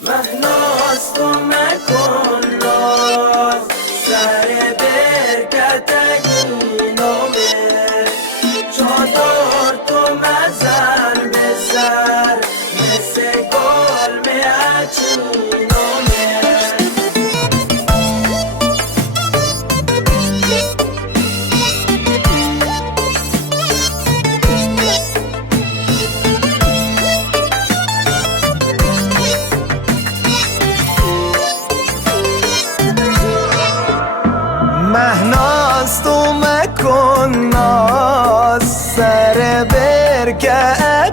مهناز تو مکن راز سر برکتگینامه چادر تو مزن به سر مثل گل میچینامه مهناز تو مکن ناز سر برکه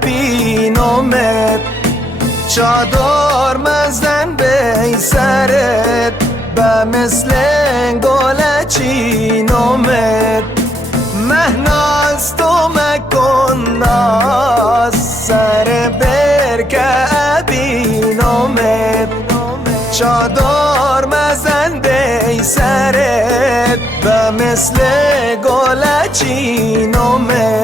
بینامت چادر مزن به سرت به مثل گل چینامت مهناز تو مکن ناز سر برکه بینامت چادر مزن به سرت و مثل گل چینامه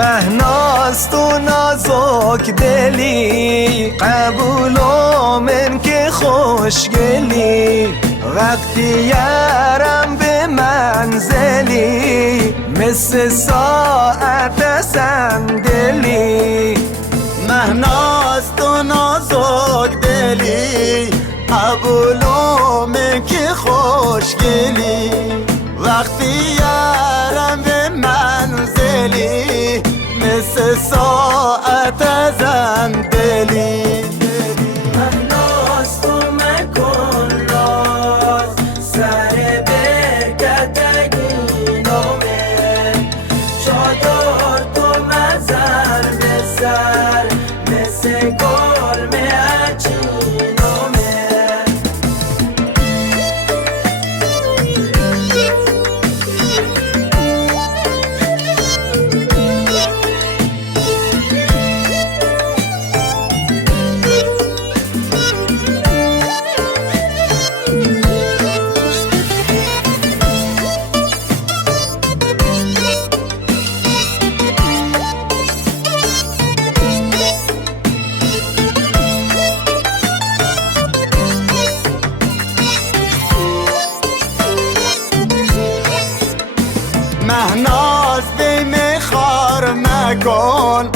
مهناز تو نازک دلی قبولو من که خوشگلی وقتی یارم به منزلی مثل ساعت صندلی مهناز تو نازک دلی قبولو من که خوشگلی وقتی یارم به منزلی مثل ساعت زندلی مهناز تو مکن راز سر برکتگینامه چادر تو مزن به سر مثل گل میچینامه مهناز بیم خار مکن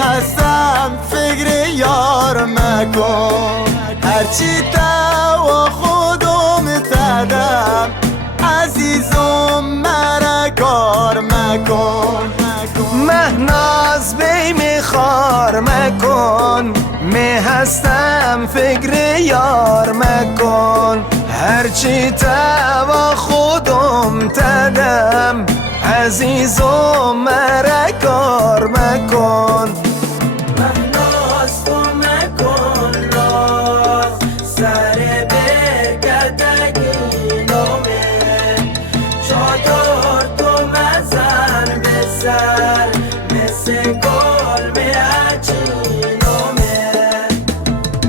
هستم فکر یار مکن هرچی تو خودم تدم عزیزم مرا کار مکن مهناز بیم خار مکن هستم فکر یار مکن هرچی تو خودم تدم عزیزم مرا کار مکن مهناز تو مکن راز سر برکتگینامه چادر تو مزن به سر مثل